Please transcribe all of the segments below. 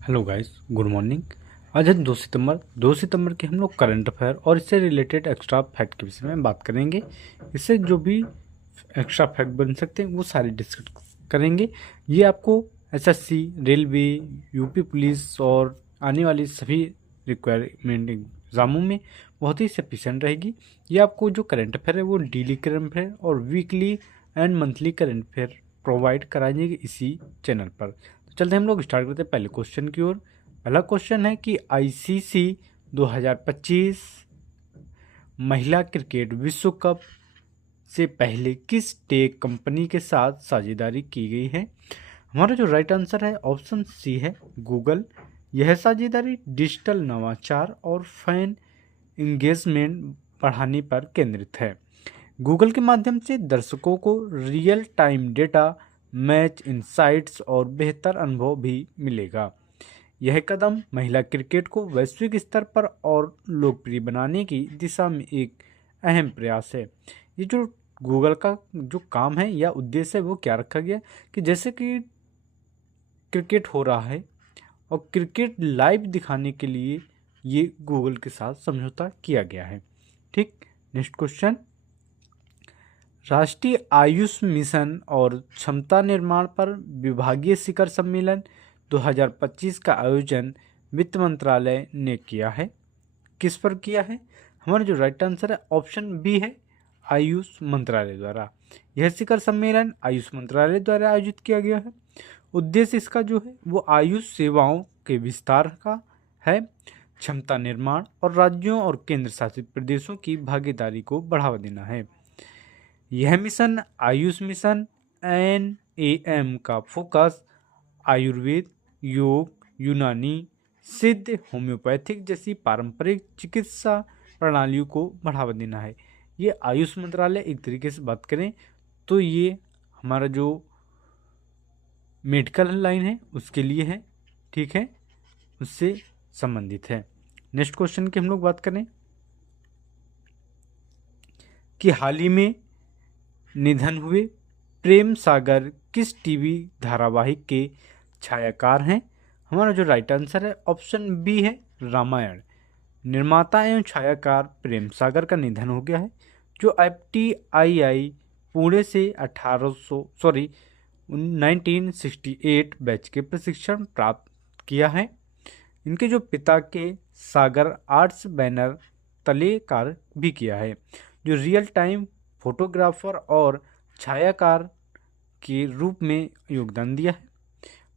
Hello guys, good morning. आज है 2 सितंबर के हम लोग करंट अफेयर और इससे रिलेटेड एक्स्ट्रा फैक्ट के विषय में बात करेंगे। इससे जो भी एक्स्ट्रा फैक्ट बन सकते हैं वो सारे डिस्कस करेंगे। ये आपको एसएससी, रेलवे, यूपी पुलिस और आने वाली सभी रिक्वायरमेंट एग्जामों में बहुत ही सफिशेंट रहेगी। ये आपको जो करंट अफेयर है वो डेली करंट अफेयर और weekly and monthly current affair provide कराई जाएगी इसी चैनल पर। तो चलते हम लोग स्टार्ट करते हैं पहले क्वेश्चन की ओर। पहला क्वेश्चन है कि आईसीसी 2025 महिला क्रिकेट विश्व कप से पहले किस टेक कंपनी के साथ साझेदारी की गई है? हमारा जो राइट आंसर है ऑप्शन सी है, गूगल। यह साझेदारी डिजिटल नवाचार और फैन इंगेजमेंट बढ़ाने पर केंद्रित है। गूगल के माध्यम से दर्शकों को real time data, match insights और बेहतर अनुभव भी मिलेगा। यह कदम महिला क्रिकेट को वैश्विक स्तर पर और लोकप्रिय बनाने की दिशा में एक अहम प्रयास है। ये जो गूगल का जो काम है या उद्देश्य है वो क्या रखा गया कि जैसे कि क्रिकेट हो रहा है और क्रिकेट लाइव दिखाने के लिए ये गूगल के साथ समझौता किया गया है। ठीक, नेक्स्ट क्वेश्चन। राष्ट्रीय आयुष मिशन और क्षमता निर्माण पर विभागीय शिखर सम्मेलन 2025 का आयोजन वित्त मंत्रालय ने किया है। किस पर किया है? हमारा जो राइट आंसर है ऑप्शन बी है, आयुष मंत्रालय द्वारा। यह शिखर सम्मेलन आयुष मंत्रालय द्वारा आयोजित किया गया है। उद्देश्य इसका जो है वो आयुष सेवाओं के विस्तार का है, क्षमता निर्माण और राज्यों और केंद्र शासित प्रदेशों की भागीदारी को बढ़ावा देना है। यह मिशन आयुष मिशन NAM का फोकस आयुर्वेद, योग, यूनानी, सिद्ध, होम्योपैथिक जैसी पारंपरिक चिकित्सा प्रणालियों को बढ़ावा देना है। ये आयुष मंत्रालय एक तरीके से बात करें तो ये हमारा जो मेडिकल लाइन है उसके लिए है, ठीक है, उससे संबंधित है। नेक्स्ट क्वेश्चन की हम लोग बात करें कि हाल ही में निधन हुए प्रेम सागर किस टीवी धारावाहिक के छायाकार हैं? हमारा जो राइट आंसर है ऑप्शन बी है, रामायण। निर्माता एवं छायाकार प्रेम सागर का निधन हो गया है, जो FTII पुणे से 1968 बैच के प्रशिक्षण प्राप्त किया है। इनके जो पिता के सागर आर्ट्स बैनर तले कार्य भी किया है, जो रियल टाइम फोटोग्राफर और छायाकार के रूप में योगदान दिया है।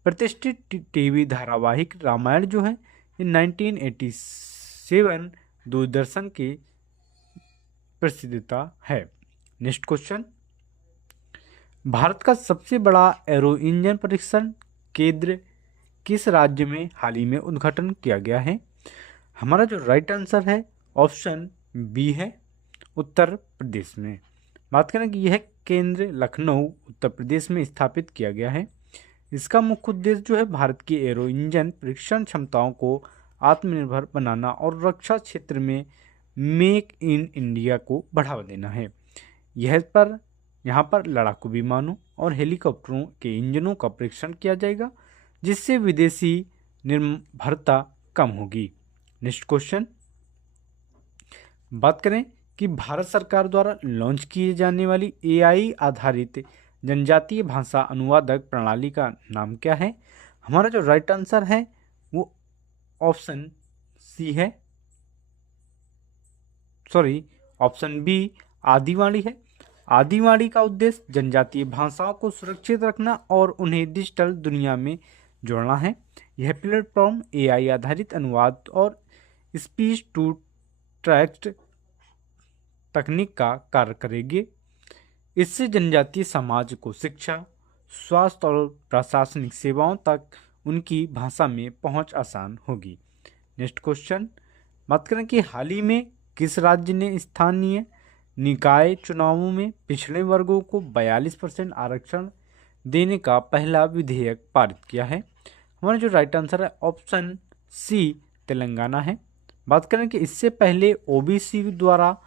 प्रतिष्ठित टीवी धारावाहिक रामायण जो है ये 1987 दूरदर्शन की प्रसिद्धता है। Next question. भारत का सबसे बड़ा एरो इंजन परीक्षण केंद्र किस राज्य में हाल ही में उद्घाटन किया गया है? हमारा जो राइट आंसर है ऑप्शन बी है, उत्तर प्रदेश में। बात करें कि यह केंद्र लखनऊ उत्तर प्रदेश में स्थापित किया गया है। इसका मुख्य उद्देश्य जो है भारत की एरो इंजन परीक्षण क्षमताओं को आत्मनिर्भर बनाना और रक्षा क्षेत्र में मेक इन इंडिया को बढ़ावा देना है। यहाँ पर लड़ाकू विमानों और हेलीकॉप्टरों के इंजनों का परीक्षण किया जाएगा, जिससे विदेशी निर्भरता कम होगी। Next question. बात करें कि भारत सरकार द्वारा लॉन्च किए जाने वाली AI आधारित जनजातीय भाषा अनुवादक प्रणाली का नाम क्या है? हमारा जो राइट आंसर है वो ऑप्शन बी आदिवाणी है। आदिवाणी का उद्देश्य जनजातीय भाषाओं को सुरक्षित रखना और उन्हें डिजिटल दुनिया में जोड़ना है। यह प्लेटफॉर्म AI आधारित अनुवाद और स्पीच टू टेक्स्ट तकनीक का कार्य करेगी। इससे जनजातीय समाज को शिक्षा, स्वास्थ्य और प्रशासनिक सेवाओं तक उनकी भाषा में पहुंच आसान होगी। Next question. बात करें कि हाल ही में किस राज्य ने स्थानीय निकाय चुनावों में पिछड़े वर्गों को 42% आरक्षण देने का पहला विधेयक पारित किया है? हमारा जो राइट आंसर है ऑप्शन सी, तेलंगाना है। बात करें कि इससे पहले OBC द्वारा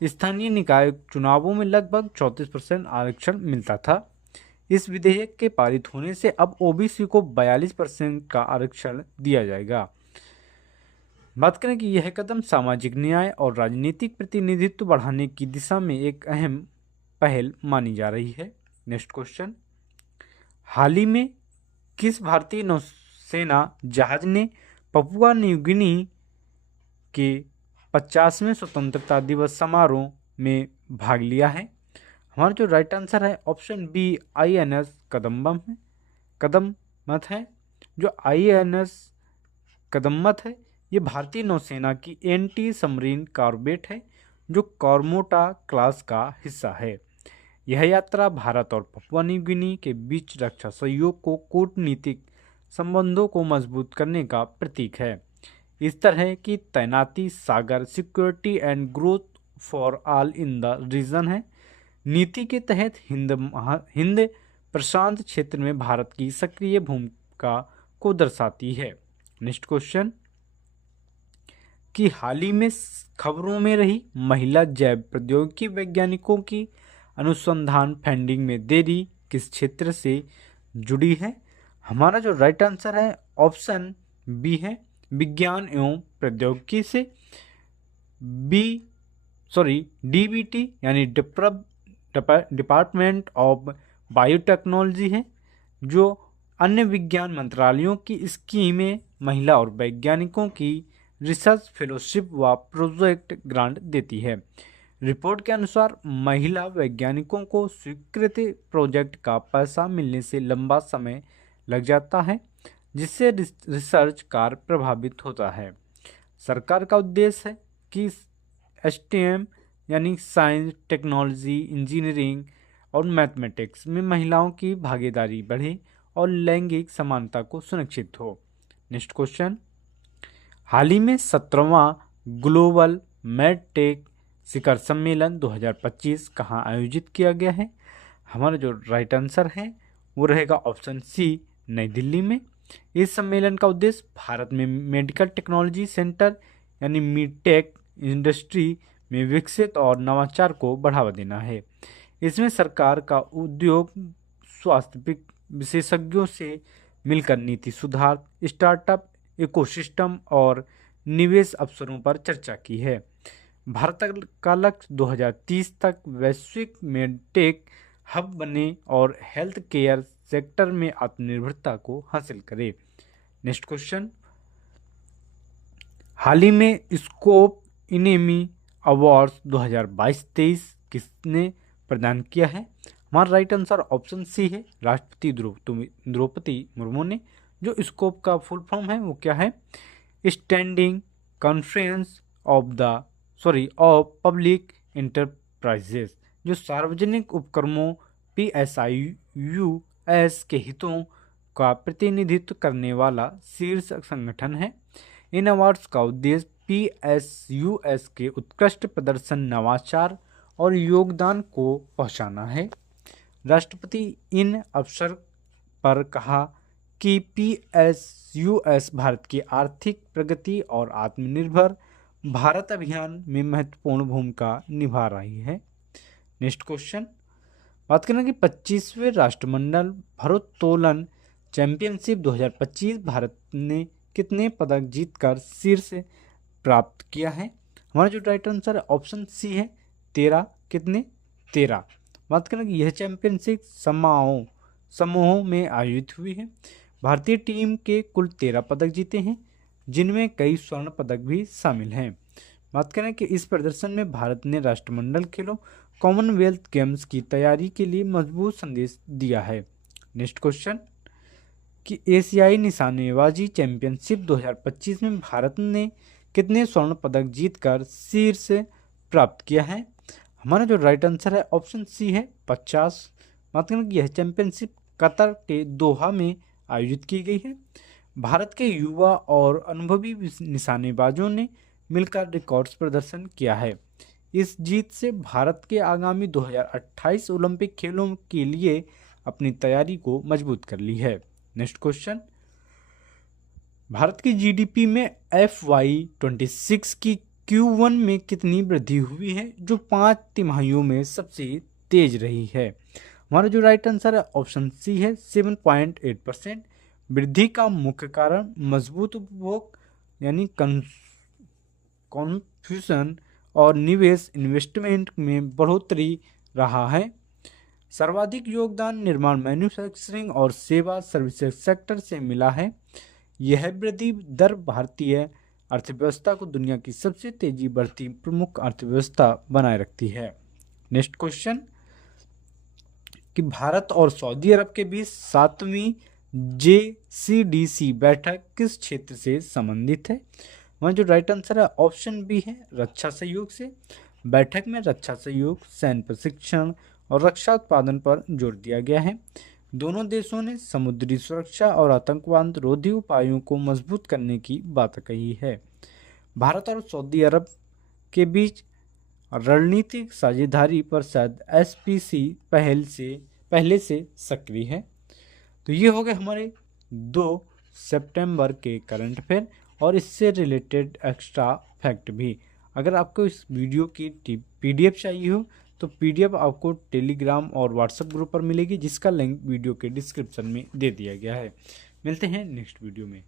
स्थानीय निकाय चुनावों में लगभग 34% आरक्षण मिलता था। इस विधेयक के पारित होने से अब ओबीसी को 42% का आरक्षण दिया जाएगा। बात करें कि यह कदम सामाजिक न्याय और राजनीतिक प्रतिनिधित्व बढ़ाने की दिशा में एक अहम पहल मानी जा रही है। नेक्स्ट क्वेश्चन, हाल ही में किस भारतीय नौसेना जहाज ने पपुआ न्यू गिनी के 50वें स्वतंत्रता दिवस समारोह में भाग लिया है? हमारा जो राइट आंसर है ऑप्शन बी INS कदम्बम है। जो INS कदम्बम है ये भारतीय नौसेना की एंटी सबमरीन कॉर्वेट है जो कॉर्मोटा क्लास का हिस्सा है। यह यात्रा भारत और पपुआ न्यू गिनी के बीच रक्षा सहयोग को कूटनीतिक संबंधों को मजबूत करने का प्रतीक है। इस तरह की तैनाती SAGAR security and growth for all in the region है नीति के तहत हिंद प्रशांत क्षेत्र में भारत की सक्रिय भूमिका को दर्शाती है। नेक्स्ट क्वेश्चन, कि हाल ही में खबरों में रही महिला जैव प्रौद्योगिकी वैज्ञानिकों की अनुसंधान फंडिंग में देरी किस क्षेत्र से जुड़ी है? हमारा जो राइट आंसर है ऑप्शन बी है विज्ञान एवं प्रौद्योगिकी से। DBT यानी डिपार्टमेंट ऑफ बायोटेक्नोलॉजी है जो अन्य विज्ञान मंत्रालयों की स्कीम में महिला और वैज्ञानिकों की रिसर्च फेलोशिप व प्रोजेक्ट ग्रांट देती है। रिपोर्ट के अनुसार महिला वैज्ञानिकों को स्वीकृत प्रोजेक्ट का पैसा मिलने से लंबा समय लग जाता है जिससे रिसर्च कार्य प्रभावित होता है। सरकार का उद्देश्य है कि STEM यानी साइंस, टेक्नोलॉजी, इंजीनियरिंग और मैथमेटिक्स में महिलाओं की भागीदारी बढ़े और लैंगिक समानता को सुनिश्चित हो। नेक्स्ट क्वेश्चन, हाल ही में 17वां ग्लोबल मेडटेक शिखर सम्मेलन 2025 कहाँ आयोजित किया गया है? हमारा जो राइट आंसर है वो रहेगा ऑप्शन सी नई दिल्ली में। इस सम्मेलन का उद्देश्य भारत में मेडिकल टेक्नोलॉजी सेंटर यानी मीडटेक इंडस्ट्री में विकसित और नवाचार को बढ़ावा देना है। इसमें सरकार का उद्योग स्वास्थ्य विशेषज्ञों से मिलकर नीति सुधार, स्टार्टअप इकोसिस्टम और निवेश अवसरों पर चर्चा की है। भारत का लक्ष्य 2030 तक वैश्विक मेडटेक हब बने और हेल्थ केयर सेक्टर में आत्मनिर्भरता को हासिल करे। नेक्स्ट क्वेश्चन, हाल ही में स्कोप इनेमी अवार्ड्स 2022-23 किसने प्रदान किया है? हमारा राइट आंसर ऑप्शन सी है राष्ट्रपति द्रौपदी मुर्मू ने। जो स्कोप का फुल फॉर्म है वो क्या है? Standing conference of public enterprises, जो सार्वजनिक उपक्रमों PSIUS के हितों का प्रतिनिधित्व करने वाला शीर्ष संगठन है। इन अवार्ड्स का उद्देश्य PSUS के उत्कृष्ट प्रदर्शन, नवाचार और योगदान को पहचाना है। राष्ट्रपति इन अवसर पर कहा कि PSUS भारत की आर्थिक प्रगति और आत्मनिर्भर भारत अभियान में महत्वपूर्ण भूमिका निभा रही है। नेक्स्ट क्वेश्चन, बात करेंगे 25वें राष्ट्रमंडल भारोत्तोलन चैंपियनशिप 2025 भारत ने कितने पदक जीतकर शीर्ष प्राप्त किया है? हमारा जो राइट आंसर है ऑप्शन सी है 13। कितने? 13। बात करेंगे यह चैंपियनशिप समूहों में आयोजित हुई है। भारतीय टीम के कुल 13 पदक जीते हैं जिनमें कई स्वर्ण पदक भी शामिल हैं। बात करें कि इस प्रदर्शन में भारत ने राष्ट्रमंडल खेलों, कॉमनवेल्थ गेम्स की तैयारी के लिए मजबूत संदेश दिया है। नेक्स्ट क्वेश्चन, कि एशियाई निशानेबाजी चैंपियनशिप 2025 में भारत ने कितने स्वर्ण पदक जीतकर शीर्ष प्राप्त किया है? हमारा जो राइट आंसर है ऑप्शन सी है 50। बात करें कि यह चैंपियनशिप कतर के दोहा में आयोजित की गई है। भारत के युवा और अनुभवी निशानेबाजों ने मिलकर रिकॉर्ड्स प्रदर्शन किया है। इस जीत से भारत के आगामी 2028 ओलंपिक खेलों के लिए अपनी तैयारी को मजबूत कर ली है। नेक्स्ट क्वेश्चन, भारत की GDP में FY26 की Q1 में कितनी वृद्धि हुई है जो 5 तिमाहियों में सबसे तेज रही है? हमारा जो राइट आंसर है ऑप्शन सी है 7.8%। वृद्धि का मुख्य कारण मजबूत उपभोग यानी कॉन्फ्यूजन और निवेश इन्वेस्टमेंट में बढ़ोतरी रहा है। सर्वाधिक योगदान निर्माण मैन्युफैक्चरिंग और सेवा सर्विसेज सेक्टर से मिला है। यह वृद्धि दर भारतीय अर्थव्यवस्था को दुनिया की सबसे तेजी बढ़ती प्रमुख अर्थव्यवस्था बनाए रखती है। नेक्स्ट क्वेश्चन कि भारत और सऊदी अरब के बीच 7वीं JCDC बैठक किस क्षेत्र से संबंधित है? वहाँ जो राइट आंसर है ऑप्शन बी है रक्षा सहयोग से। बैठक में रक्षा सहयोग, सैन्य प्रशिक्षण और रक्षा उत्पादन पर जोर दिया गया है। दोनों देशों ने समुद्री सुरक्षा और आतंकवाद रोधी उपायों को मजबूत करने की बात कही है। भारत और सऊदी अरब के बीच रणनीतिक साझेदारी पर शायद SPC पहले से सक्रिय है। तो ये हो गए हमारे 2 सितंबर के करंट अफेयर और इससे रिलेटेड एक्स्ट्रा फैक्ट भी। अगर आपको इस वीडियो की PDF चाहिए हो तो PDF आपको टेलीग्राम और व्हाट्सएप ग्रुप पर मिलेगी, जिसका लिंक वीडियो के डिस्क्रिप्शन में दे दिया गया है। मिलते हैं नेक्स्ट वीडियो में।